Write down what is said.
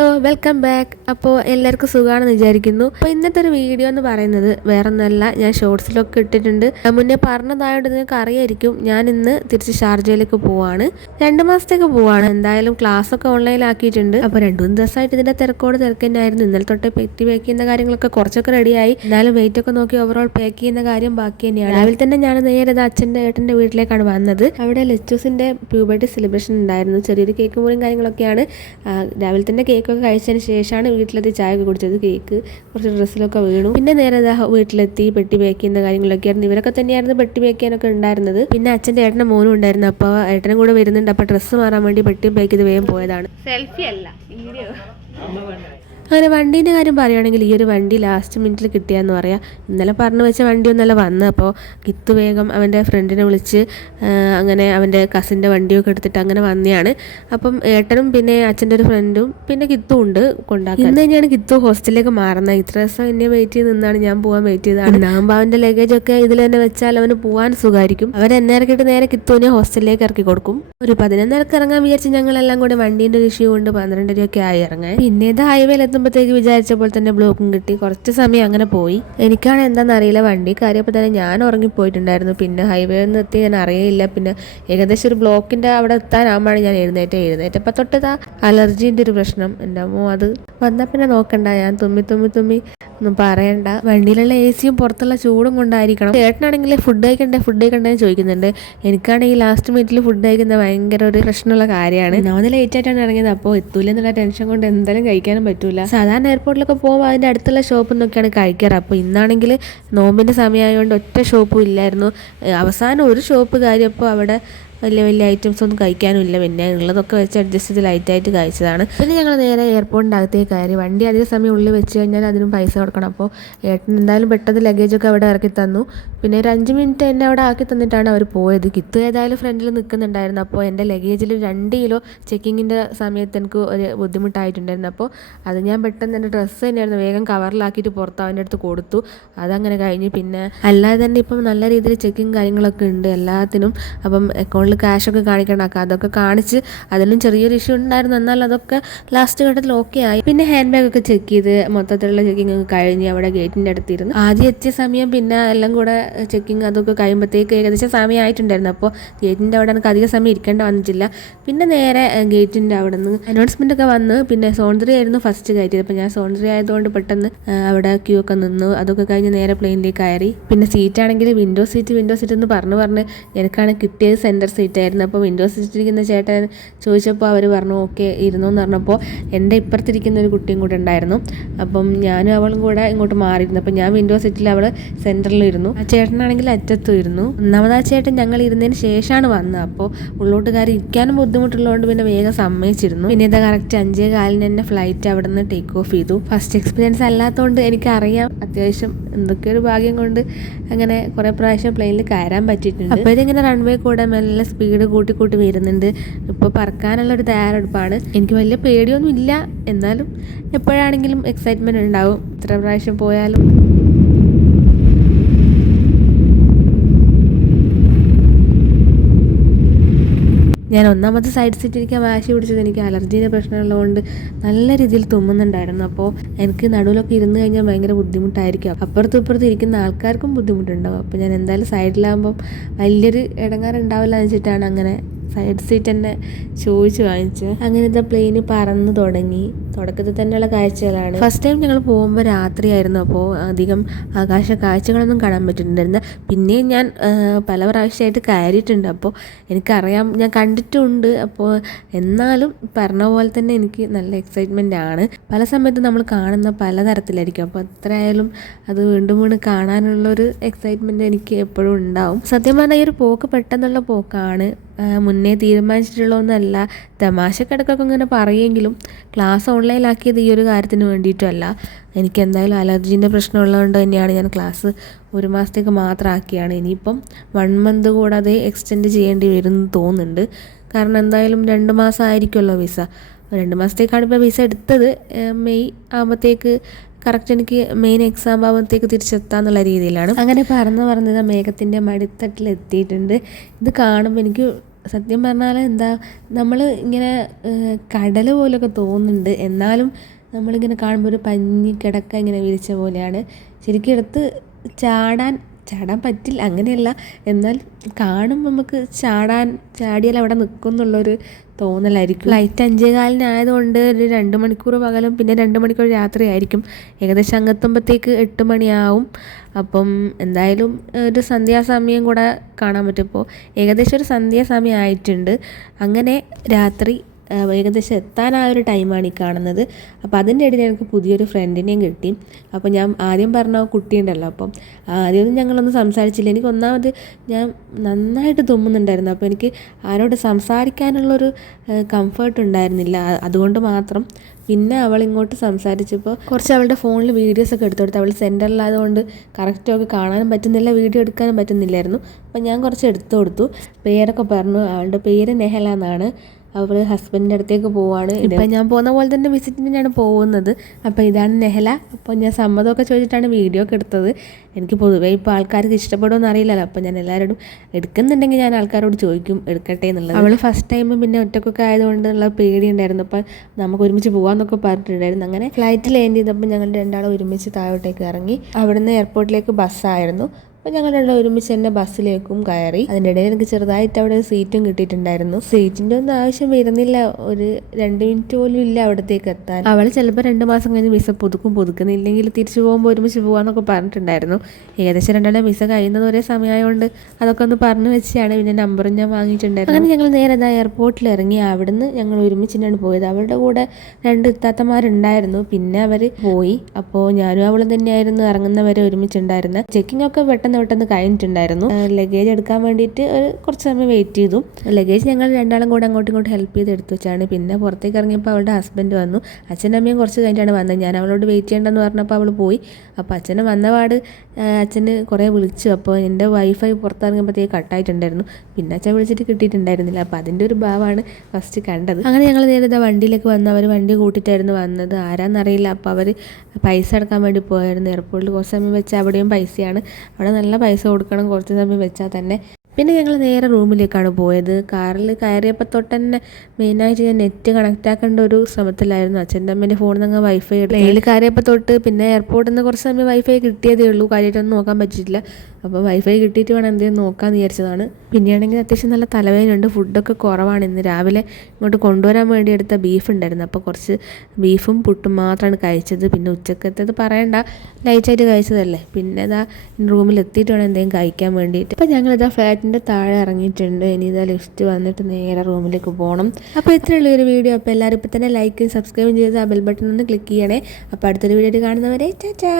Hello welcome back. അപ്പോൾ എല്ലാവർക്കും സുഖമാണെന്ന് വിചാരിക്കുന്നു. അപ്പോൾ ഇന്നത്തെ ഒരു വീഡിയോ എന്ന് പറയുന്നത് വേറൊന്നല്ല, ഞാൻ ഷോർട്സിലൊക്കെ ഇട്ടിട്ടുണ്ട്, മുന്നേ പറഞ്ഞതായോണ്ട് നിങ്ങൾക്ക് അറിയായിരിക്കും. ഞാൻ ഇന്ന് തിരിച്ച് ഷാർജയിലേക്ക് പോവാണ്. 2 മാസത്തേക്ക് പോവാണ്. എന്തായാലും ക്ലാസ്സൊക്കെ ഓൺലൈനിലാക്കിയിട്ടുണ്ട്. അപ്പോൾ 2-3 ദിവസമായിട്ട് ഇതിൻ്റെ തിരക്ക് തന്നെയായിരുന്നു. ഇന്നലെ തൊട്ട് പെട്ടി പാക്ക് ചെയ്യുന്ന കാര്യങ്ങളൊക്കെ കുറച്ചൊക്കെ റെഡിയായി. എന്നാലും വെയിറ്റ് ഒക്കെ നോക്കി ഓവറോൾ പാക്ക് ചെയ്യുന്ന കാര്യം ബാക്കി തന്നെയാണ്. രാവിലെ തന്നെ ഞാൻ നേരെ അച്ഛൻ്റെ ഏട്ടൻ്റെ വീട്ടിലേക്കാണ് വന്നത്. അവിടെ ലെച്ചൂസിൻ്റെ പ്യൂബർട്ടി സെലിബ്രേഷൻ ഉണ്ടായിരുന്നു. ചെറിയൊരു കേക്ക് മുറിയും കാര്യങ്ങളൊക്കെയാണ്. രാവിലെ തന്നെ കേക്കൊക്കെ കഴിച്ചതിന് ശേഷമാണ് വീട്ടിലെത്തി ചായ ഒക്കെ കുടിച്ചത്. കേക്ക് കുറച്ച് ഡ്രസ്സിലൊക്കെ വീണു. പിന്നെ നേരെ വീട്ടിലെത്തി പെട്ടി പാക്ക് ചെയ്യുന്ന കാര്യങ്ങളൊക്കെ ആയിരുന്നു. ഇവരൊക്കെ തന്നെയായിരുന്നു പെട്ടി പാക്ക് ചെയ്യാനൊക്കെ ഉണ്ടായിരുന്നത്. പിന്നെ അച്ഛൻ്റെ ഏട്ടൻ്റെ മോനും ഉണ്ടായിരുന്നു. അപ്പോൾ ഏട്ടനും കൂടെ വരുന്നുണ്ട്. അപ്പോൾ ഡ്രസ്സ് മാറാൻ വേണ്ടി പെട്ടി പാക്ക് ചെയ്ത് വേഗം പോയതാണ്. സെൽഫി അല്ല, വീഡിയോ. അങ്ങനെ വണ്ടീൻ്റെ കാര്യം പറയുകയാണെങ്കിൽ ഈ ഒരു വണ്ടി ലാസ്റ്റ് മിനിറ്റിൽ കിട്ടിയാന്ന് പറയാം. ഇന്നലെ പറഞ്ഞു വെച്ച വണ്ടിയൊന്നല്ല വന്ന്. അപ്പോൾ കിത്തു വേഗം അവൻ്റെ ഫ്രണ്ടിനെ വിളിച്ച് അങ്ങനെ അവൻ്റെ കസിൻ്റെ വണ്ടിയൊക്കെ എടുത്തിട്ട് അങ്ങനെ വന്നെയാണ്. അപ്പം ഏട്ടനും പിന്നെ അച്ഛൻ്റെ ഒരു ഫ്രണ്ടും പിന്നെ കിത്തും ഉണ്ട് കൊണ്ടാക്കാൻ. ഇന്ന് തന്നെയാണ് കിത്തു ഹോസ്റ്റലിലേക്ക് മാറുന്നത്. ഇത്ര ദിവസം എന്നെ വെയിറ്റ് ചെയ്ത് നിന്നാണ് ഞാൻ പോകാൻ വെയിറ്റ് ചെയ്തതാണ്. നാകുമ്പോൾ അവൻ്റെ ലഗേജൊക്കെ ഇതിൽ തന്നെ വെച്ചാൽ അവന് പോകാൻ സുഖമായിരിക്കും. അവരെന്നെ ഇറക്കിയിട്ട് നേരെ കിത്തുവിനെ ഹോസ്റ്റലിലേക്ക് ഇറക്കി കൊടുക്കും. ഒരു 11:30 ഇറങ്ങാൻ വിചാരിച്ച് ഞങ്ങളെല്ലാം കൂടെ വണ്ടീൻ്റെ ഒരു ഇഷ്യൂ കൊണ്ട് 12:30 ആയി ഇറങ്ങാൻ. പിന്നെ ഇത് ഹൈവേയിൽ വിചാരിച്ചപ്പോൾ തന്നെ ബ്ലോക്കും കിട്ടി. കുറച്ച് സമയം അങ്ങനെ പോയി. എനിക്കാണ് എന്താണെന്ന് അറിയില്ല, വണ്ടി കയറിയപ്പോൾ തന്നെ ഞാൻ ഉറങ്ങിപ്പോയിട്ടുണ്ടായിരുന്നു. പിന്നെ ഹൈവേ ഒന്നും എത്തി ഞാൻ അറിയില്ല. പിന്നെ ഏകദേശം ഒരു ബ്ലോക്കിൻ്റെ അവിടെ എത്താനാകുമ്പോഴാണ് ഞാൻ എഴുന്നേറ്റപ്പോൾ തൊട്ടതാ അലർജീൻ്റെ ഒരു പ്രശ്നം. എൻ്റെ അമ്മോ, അത് വന്നാൽ പിന്നെ നോക്കണ്ട, ഞാൻ തുമ്മി ഒന്നും പറയണ്ട. വണ്ടിയിലുള്ള AC-യും പുറത്തുള്ള ചൂടും കൊണ്ടായിരിക്കണം. ചേട്ടനാണെങ്കിൽ ഫുഡ് കഴിക്കണ്ടേ ചോദിക്കുന്നുണ്ട്. എനിക്കാണെങ്കിൽ ലാസ്റ്റ് മിനിറ്റിൽ ഫുഡ് കഴിക്കുന്നത് ഭയങ്കര ഒരു പ്രശ്നമുള്ള കാര്യമാണ്. ഞാൻ ലേറ്റായിട്ടാണ് ഇറങ്ങിയത്. അപ്പോൾ എത്തൂലെന്നുള്ള ടെൻഷൻ കൊണ്ട് എന്തായാലും കഴിക്കാനും പറ്റൂല. സാധാരണ എയർപോർട്ടിലൊക്കെ പോകുമ്പോൾ അതിൻ്റെ അടുത്തുള്ള ഷോപ്പിൽ നിന്നൊക്കെയാണ് കഴിക്കാറ്. അപ്പോൾ ഇന്നാണെങ്കിൽ നോമ്പിൻ്റെ സമയമായതുകൊണ്ട് ഒറ്റ ഷോപ്പും ഇല്ലായിരുന്നു. അവസാനം ഒരു ഷോപ്പ് കയറിയപ്പോൾ അവിടെ വലിയ ഐറ്റംസ് ഒന്നും കഴിക്കാനും ഇല്ല. പിന്നെ ഉള്ളതൊക്കെ വെച്ച് അഡ്ജസ്റ്റ് ചെയ്ത് ലൈറ്റായിട്ട് കഴിച്ചതാണ്. പിന്നെ ഞങ്ങൾ നേരെ എയർപോർട്ടിൻ്റെ അകത്തേക്ക് കയറി. വണ്ടി അധിക സമയം ഉള്ളിൽ വെച്ച് കഴിഞ്ഞാൽ അതിനും പൈസ കൊടുക്കണം. അപ്പോൾ ഏട്ടൻ എന്തായാലും പെട്ടെന്ന് ലഗേജൊക്കെ അവിടെ ഇറക്കി തന്നു. പിന്നെ ഒരു 5 മിനിറ്റ് എന്നെ അവിടെ ആക്കി തന്നിട്ടാണ് അവർ പോയത്. കിത്തു ഏതായാലും ഫ്രണ്ടിൽ നിൽക്കുന്നുണ്ടായിരുന്നു. അപ്പോൾ എൻ്റെ ലഗേജിൽ 2 കിലോ ചെക്കിങ്ങിൻ്റെ സമയത്ത് എനിക്ക് ഒരു ബുദ്ധിമുട്ടായിട്ടുണ്ടായിരുന്നു. അപ്പോൾ അത് ഞാൻ പെട്ടെന്ന് എൻ്റെ ഡ്രസ്സ് തന്നെയായിരുന്നു വേഗം കവറിലാക്കിയിട്ട് പുറത്ത് അവൻ്റെ അടുത്ത് കൊടുത്തു. അതങ്ങനെ കഴിഞ്ഞ് പിന്നെ അല്ലാതെ തന്നെ ഇപ്പം നല്ല രീതിയിൽ ചെക്കിങ് കാര്യങ്ങളൊക്കെ ഉണ്ട് എല്ലാത്തിനും. അപ്പം അക്കൗണ്ടിൽ ക്യാഷൊക്കെ കാണിക്കണം. അതൊക്കെ കാണിച്ച് അതിലും ചെറിയൊരു ഇഷ്യൂ ഉണ്ടായിരുന്നു. എന്നാൽ അതൊക്കെ ലാസ്റ്റ് ഘട്ടത്തിൽ ഓക്കെ ആയി. പിന്നെ ഹാൻഡ് ബാഗൊക്കെ ചെക്ക് ചെയ്ത് മൊത്തത്തിലുള്ള ചെക്കിങ് ഒക്കെ കഴിഞ്ഞ് അവിടെ ഗേറ്റിൻ്റെ അടുത്തിരുന്നു. ആദ്യം എത്തിയ സമയം പിന്നെ എല്ലാം കൂടെ ചെക്കിങ് അതൊക്കെ കഴിയുമ്പോഴത്തേക്ക് ഏകദേശം സമയമായിട്ടുണ്ടായിരുന്നു. അപ്പോൾ ഗേറ്റിൻ്റെ അവിടെ എനിക്ക് അധിക സമയം ഇരിക്കേണ്ട വന്നിട്ടില്ല. പിന്നെ നേരെ ഗേറ്റിൻ്റെ അവിടെ നിന്ന് അനൗൺസ്മെൻ്റ് ഒക്കെ വന്ന് പിന്നെ സോൺദ്രി ആയിരുന്നു ഫസ്റ്റ് കയറ്റിയത്. അപ്പോൾ ഞാൻ സോൺദ്രി ആയതുകൊണ്ട് പെട്ടെന്ന് അവിടെ ക്യൂ ഒക്കെ നിന്നു. അതൊക്കെ കഴിഞ്ഞ് നേരെ പ്ലെയിനിലേക്ക് കയറി. പിന്നെ സീറ്റാണെങ്കിൽ വിൻഡോ സീറ്റ് എന്ന് പറഞ്ഞ് എനിക്കാണ് കിട്ടിയത് സെൻറ്റർ സീറ്റായിരുന്നു. അപ്പോൾ വിൻഡോ സീറ്റിരിക്കുന്ന ചേട്ടൻ ചോദിച്ചപ്പോൾ അവർ പറഞ്ഞു ഓക്കെ ഇരുന്നു എന്ന് പറഞ്ഞപ്പോൾ എൻ്റെ ഇപ്പുറത്തിരിക്കുന്ന ഒരു കുട്ടിയും കൂടെ ഉണ്ടായിരുന്നു. അപ്പം ഞാനും അവളും കൂടെ ഇങ്ങോട്ട് മാറിയിരുന്നു. അപ്പം ഞാൻ വിൻഡോ സീറ്റിൽ അവൾ സെൻറ്ററിലിരുന്നു. ആ ചേട്ടനാണെങ്കിൽ അറ്റത്തും ഇരുന്നു. ഒന്നാമത് ആ ചേട്ടൻ ഞങ്ങൾ ഇരുന്നതിന് ശേഷമാണ് വന്നത്. അപ്പോൾ ഉള്ളോട്ട് കയറി ഇരിക്കാനും ബുദ്ധിമുട്ടുള്ളതുകൊണ്ട് പിന്നെ വേഗം സമ്മതിച്ചിരുന്നു. പിന്നെ ഇത് കറക്റ്റ് 5:15 തന്നെ ഫ്ലൈറ്റ് അവിടെ നിന്ന് ടേക്ക് ഓഫ് ചെയ്തു. ഫസ്റ്റ് എക്സ്പീരിയൻസ് അല്ലാത്തതുകൊണ്ട് എനിക്കറിയാം അത്യാവശ്യം എന്തൊക്കെ ഒരു ഭാഗ്യം കൊണ്ട് അങ്ങനെ കുറേ പ്രാവശ്യം പ്ലെയിനിൽ കയറാൻ പറ്റിയിട്ടുണ്ട്. അപ്പോൾ ഇതിങ്ങനെ റൺവേ കൂടെ മെല്ലെ സ്പീഡ് കൂട്ടി വരുന്നുണ്ട്. ഇപ്പോൾ പറക്കാനുള്ളൊരു തയ്യാറെടുപ്പാണ്. എനിക്ക് വലിയ പേടിയൊന്നും ഇല്ല, എന്നാലും എപ്പോഴാണെങ്കിലും എക്സൈറ്റ്മെൻറ്റ് ഉണ്ടാവും എത്ര പ്രാവശ്യം പോയാലും. ഞാൻ ഒന്നാമത്തെ സൈഡ് സീറ്റ് ഇരിക്കാൻ വാശി പിടിച്ചത് എനിക്ക് അലർജീൻ്റെ പ്രശ്നമുള്ളതുകൊണ്ട് നല്ല രീതിയിൽ തുമ്മുന്നുണ്ടായിരുന്നു. അപ്പോൾ എനിക്ക് നടുവിലൊക്കെ ഇരുന്ന് കഴിഞ്ഞാൽ ഭയങ്കര ബുദ്ധിമുട്ടായിരിക്കും. അപ്പുറത്തും ഇപ്പുറത്തും ഇരിക്കുന്ന ആൾക്കാർക്കും ബുദ്ധിമുട്ടുണ്ടാവും. അപ്പോൾ ഞാൻ എന്തായാലും സൈഡിലാകുമ്പം വലിയൊരു ഇടങ്ങാറുണ്ടാവില്ല എന്ന് വെച്ചിട്ടാണ് അങ്ങനെ സൈഡ് സീറ്റ് തന്നെ ചോദിച്ച് വാങ്ങിച്ച്. അങ്ങനത്തെ പ്ലെയിന് പറന്ന് തുടങ്ങി. തുടക്കത്തിൽ തന്നെയുള്ള കാഴ്ചകളാണ്. ഫസ്റ്റ് ടൈം ഞങ്ങൾ പോകുമ്പോൾ രാത്രിയായിരുന്നു. അപ്പോൾ അധികം ആകാശ കാഴ്ചകളൊന്നും കാണാൻ പറ്റുന്നുണ്ടായിരുന്നില്ല. പിന്നെയും ഞാൻ പല പ്രാവശ്യമായിട്ട് കയറിയിട്ടുണ്ട്. അപ്പോൾ എനിക്കറിയാം, ഞാൻ കണ്ടിട്ടുമുണ്ട്. അപ്പോൾ എന്നാലും പറഞ്ഞ പോലെ തന്നെ എനിക്ക് നല്ല എക്സൈറ്റ്മെൻ്റ് ആണ്. പല സമയത്തും നമ്മൾ കാണുന്ന പലതരത്തിലായിരിക്കും. അപ്പോൾ എത്രയായാലും അത് വീണ്ടും കാണാനുള്ളൊരു എക്സൈറ്റ്മെൻറ്റ് എനിക്ക് എപ്പോഴും ഉണ്ടാവും. സത്യം പറഞ്ഞാൽ ഈ ഒരു പോക്ക് പെട്ടെന്നുള്ള പോക്കാണ്. മുന്നേ തീരുമാനിച്ചിട്ടുള്ളതൊന്നുമല്ല. തമാശക്കിടക്കൊക്കെ ഇങ്ങനെ പറയുമെങ്കിലും ക്ലാസ് ഓൺലൈനിലാക്കിയത് ഈ ഒരു കാര്യത്തിന് വേണ്ടിയിട്ടുമല്ല. എനിക്ക് എന്തായാലും അലർജീൻ്റെ പ്രശ്നമുള്ളതുകൊണ്ട് തന്നെയാണ് ഞാൻ ക്ലാസ് 1 മാസത്തേക്ക് മാത്രം ആക്കിയാണ്. ഇനിയിപ്പം 1 മന്ത് കൂടാതെ എക്സ്റ്റെൻഡ് ചെയ്യേണ്ടി വരുമെന്ന് തോന്നുന്നുണ്ട്. കാരണം എന്തായാലും 2 മാസം ആയിരിക്കുമല്ലോ വിസ. 2 മാസത്തേക്കാണ് ഇപ്പോൾ വിസ എടുത്തത്. മെയ് ആകുമ്പോഴത്തേക്ക് കറക്റ്റ് എനിക്ക് മെയിൻ എക്സാം ആകുമ്പോഴത്തേക്ക് തിരിച്ചെത്താന്നുള്ള രീതിയിലാണ്. അങ്ങനെ പറഞ്ഞത് മേഘത്തിൻ്റെ മടിത്തട്ടിൽ എത്തിയിട്ടുണ്ട്. ഇത് കാണുമ്പോൾ എനിക്ക് സത്യം പറഞ്ഞാൽ എന്താ നമ്മൾ ഇങ്ങനെ കടൽ പോലൊക്കെ തോന്നുന്നുണ്ട്. എന്നാലും നമ്മളിങ്ങനെ കാണുമ്പോൾ ഒരു പഞ്ഞി കിടക്ക ഇങ്ങനെ വിരിച്ച പോലെയാണ്. ശരിക്കും എടുത്ത് ചാടാൻ പറ്റില്ല, അങ്ങനെയല്ല. എന്നാൽ കാണുമ്പോൾ നമുക്ക് ചാടിയാൽ അവിടെ നിൽക്കും എന്നുള്ളൊരു തോന്നലായിരിക്കും. ഫ്ലൈറ്റ് 5:15 ഒരു 2 മണിക്കൂർ പകലും പിന്നെ 2 മണിക്കൂർ രാത്രിയായിരിക്കും. ഏകദേശം അങ്ങെത്തുമ്പോഴത്തേക്ക് 8 മണിയാവും. അപ്പം എന്തായാലും ഒരു സന്ധ്യാസമയം കൂടെ കാണാൻ പറ്റും. ഇപ്പോൾ ഏകദേശം ഒരു സന്ധ്യാസമയം ആയിട്ടുണ്ട്. അങ്ങനെ രാത്രി ഏകദേശം എത്താനായ ഒരു ടൈമാണ് ഈ കാണുന്നത്. അപ്പോൾ അതിൻ്റെ ഇടയിൽ എനിക്ക് പുതിയൊരു ഫ്രണ്ടിനെയും കിട്ടി. അപ്പോൾ ഞാൻ ആദ്യം പറഞ്ഞ കുട്ടിയുണ്ടല്ലോ, അപ്പം ആദ്യമൊന്നും ഞങ്ങളൊന്നും സംസാരിച്ചില്ല. എനിക്ക് ഒന്നാമത് ഞാൻ നന്നായിട്ട് തുമ്മുന്നുണ്ടായിരുന്നു. അപ്പോൾ എനിക്ക് ആരോട് സംസാരിക്കാനുള്ളൊരു കംഫർട്ട് ഉണ്ടായിരുന്നില്ല. അതുകൊണ്ട് മാത്രം പിന്നെ അവൾ ഇങ്ങോട്ട് സംസാരിച്ചപ്പോൾ കുറച്ച് അവളുടെ ഫോണിൽ വീഡിയോസൊക്കെ എടുത്തു കൊടുത്തു. അവൾ സെൻറ്ററിലായതുകൊണ്ട് കറക്റ്റൊക്കെ കാണാനും പറ്റുന്നില്ല, വീഡിയോ എടുക്കാനും പറ്റുന്നില്ലായിരുന്നു. അപ്പോൾ ഞാൻ കുറച്ച് എടുത്തു കൊടുത്തു. പേരൊക്കെ പറഞ്ഞു. അവളുടെ പേര് നെഹല എന്നാണ്. അവൾ ഹസ്ബൻഡിൻ്റെ അടുത്തേക്ക് പോവാണ്. ഇപ്പം ഞാൻ പോകുന്ന പോലെ തന്നെ വിസിറ്റിന് തന്നെയാണ് പോകുന്നത്. അപ്പോൾ ഇതാണ് നെഹല. അപ്പോൾ ഞാൻ സമ്മതമൊക്കെ ചോദിച്ചിട്ടാണ് വീഡിയോ ഒക്കെ എടുത്തത്. എനിക്ക് പൊതുവേ ഇപ്പോൾ ആൾക്കാർക്ക് ഇഷ്ടപ്പെടുമെന്ന് അറിയില്ലല്ലോ. അപ്പോൾ ഞാൻ എല്ലാവരോടും എടുക്കുന്നുണ്ടെങ്കിൽ ഞാൻ ആൾക്കാരോട് ചോദിക്കും എടുക്കട്ടെ എന്നുള്ളത്. അവൾ ഫസ്റ്റ് ടൈം പിന്നെ ഒറ്റക്കൊക്കെ ആയതുകൊണ്ടുള്ള പേടിയുണ്ടായിരുന്നു. അപ്പം നമുക്ക് ഒരുമിച്ച് പോകാമെന്നൊക്കെ പറഞ്ഞിട്ടുണ്ടായിരുന്നു. അങ്ങനെ ഫ്ലൈറ്റ് ലാൻഡ് ചെയ്തപ്പോൾ ഞങ്ങൾ രണ്ടാളും ഒരുമിച്ച് താഴോട്ടേക്ക് ഇറങ്ങി. അവിടുന്ന് എയർപോർട്ടിലേക്ക് ബസ്സായിരുന്നു. അപ്പോൾ ഞങ്ങൾ രണ്ടും ഒരുമിച്ച് തന്നെ ബസ്സിലേക്കും കയറി. അതിൻ്റെ ഇടയിൽ എനിക്ക് ചെറുതായിട്ട് അവിടെ സീറ്റും കിട്ടിയിട്ടുണ്ടായിരുന്നു. സീറ്റിൻ്റെ ഒന്നും ആവശ്യം വരുന്നില്ല, ഒരു 2 മിനിറ്റ് പോലും ഇല്ല അവിടത്തേക്ക് എത്താൻ. അവൾ ചിലപ്പോൾ 2 മാസം കഴിഞ്ഞ് വിസ പുതുക്കുന്നില്ലെങ്കിൽ തിരിച്ചു പോകുമ്പോൾ ഒരുമിച്ച് പോകാമെന്നൊക്കെ പറഞ്ഞിട്ടുണ്ടായിരുന്നു. ഏകദേശം രണ്ടാളുടെ വിസ കഴിയുന്നത് ഒരേ സമയമായതുകൊണ്ട് അതൊക്കെ ഒന്ന് പറഞ്ഞു വെച്ചാണ്. പിന്നെ നമ്പറും ഞാൻ വാങ്ങിയിട്ടുണ്ടായിരുന്നു. അങ്ങനെ ഞങ്ങൾ നേരെ എയർപോർട്ടിൽ ഇറങ്ങി. അവിടുന്ന് ഞങ്ങൾ ഒരുമിച്ച് തന്നെയാണ് പോയത്. അവളുടെ കൂടെ 2 ഇത്താത്തമാരുണ്ടായിരുന്നു. പിന്നെ അവർ പോയി. അപ്പോൾ ഞാനും അവളും തന്നെയായിരുന്നു ഇറങ്ങുന്നവരെ ഒരുമിച്ചുണ്ടായിരുന്നത്. ചെക്കിംഗ് ഒക്കെ പെട്ടെന്ന് കഴിഞ്ഞിട്ടുണ്ടായിരുന്നു. ലഗേജ് എടുക്കാൻ വേണ്ടിയിട്ട് കുറച്ച് സമയം വെയിറ്റ് ചെയ്തു. ലഗേജ് ഞങ്ങൾ രണ്ടാളും കൂടെ അങ്ങോട്ടും ഇങ്ങോട്ടും ഹെൽപ്പ് ചെയ്ത് എടുത്തു വെച്ചാണ്. പിന്നെ പുറത്തേക്ക് ഇറങ്ങിയപ്പോൾ അവളുടെ ഹസ്ബൻഡ് വന്നു. അച്ഛനും അമ്മയും കുറച്ച് കഴിഞ്ഞിട്ടാണ് വന്നത്. ഞാൻ അവളോട് വെയിറ്റ് ചെയ്യേണ്ടെന്ന് പറഞ്ഞപ്പോൾ അവൾ പോയി. അപ്പോൾ അച്ഛന് വന്നപാട് അച്ഛന് കുറേ വിളിച്ചു. അപ്പോൾ എൻ്റെ വൈഫൈ പുറത്തിറങ്ങുമ്പോഴത്തേക്ക് കട്ടായിട്ടുണ്ടായിരുന്നു. പിന്നെ അച്ഛൻ വിളിച്ചിട്ട് കിട്ടിയിട്ടുണ്ടായിരുന്നില്ല. അപ്പോൾ അതിൻ്റെ ഒരു ഭാവമാണ് ഫസ്റ്റ് കണ്ടത്. അങ്ങനെ ഞങ്ങൾ നേരെ വണ്ടിയിലേക്ക് വന്ന്. അവർ വണ്ടി കൂട്ടിയിട്ടായിരുന്നു വന്നത്, ആരാന്നറിയില്ല. അപ്പോൾ അവർ പൈസ അടക്കാൻ വേണ്ടി പോയായിരുന്നു. എയർപോർട്ടിൽ കുറച്ച് സമയം വെച്ചാൽ അവിടെയും പൈസയാണ്. അവിടെ നല്ല പൈസ കൊടുക്കണം കുറച്ച് സമയം വെച്ചാൽ തന്നെ. പിന്നെ ഞങ്ങൾ നേരെ റൂമിലേക്കാണ് പോയത്. കാറിൽ കയറിയപ്പോൾ തൊട്ട് തന്നെ മെയിനായിട്ട് ഞാൻ നെറ്റ് കണക്റ്റ് ആക്കേണ്ട ഒരു ശ്രമത്തിലായിരുന്നു. അച്ഛൻ്റെ അമ്മേൻ്റെ ഫോണിൽ നിന്ന് വൈഫൈ എടുത്തു. ട്രെയിനിൽ കയറിയപ്പോൾ തൊട്ട് പിന്നെ എയർപോർട്ടിൽ നിന്ന് കുറച്ച് സമയം വൈഫൈ കിട്ടിയതേ ഉള്ളൂ. കാര്യമായിട്ടൊന്നും നോക്കാൻ പറ്റിയിട്ടില്ല. അപ്പോൾ വൈഫൈ കിട്ടിയിട്ട് വേണം എന്തെങ്കിലും നോക്കാമെന്ന് വിചാരിച്ചതാണ്. പിന്നെയാണെങ്കിൽ അത്യാവശ്യം നല്ല തലവേദനയുണ്ട്. ഫുഡൊക്കെ കുറവാണ്. ഇന്ന് രാവിലെ ഇങ്ങോട്ട് കൊണ്ടുവരാൻ വേണ്ടി എടുത്ത ബീഫ് ഉണ്ടായിരുന്നു. അപ്പോൾ കുറച്ച് ബീഫും പുട്ടും മാത്രമാണ് കഴിച്ചത്. പിന്നെ ഉച്ചക്കത്തേത് പറയണ്ട, ലൈറ്റായിട്ട് കഴിച്ചതല്ലേ. പിന്നെ ഇതാ റൂമിൽ എത്തിയിട്ട് വേണം എന്തെങ്കിലും കഴിക്കാൻ വേണ്ടിയിട്ട്. അപ്പോൾ ഞങ്ങളിതാ ഫ്ലാറ്റിൻ്റെ താഴെ ഇറങ്ങിയിട്ടുണ്ട്. ഇനി ഇതാ ലിഫ്റ്റ് വന്നിട്ട് നേരെ റൂമിലേക്ക് പോകണം. അപ്പോൾ ഇത്രയുള്ള ഒരു വീഡിയോ. അപ്പോൾ എല്ലാവരും ഇപ്പോൾ തന്നെ ലൈക്കും സബ്സ്ക്രൈബും ചെയ്ത് ആ ബെൽ ബട്ടൺ ഒന്ന് ക്ലിക്ക് ചെയ്യണേ. അപ്പോൾ അടുത്തൊരു വീഡിയോ കാണുന്നവരെ ടാറ്റാ.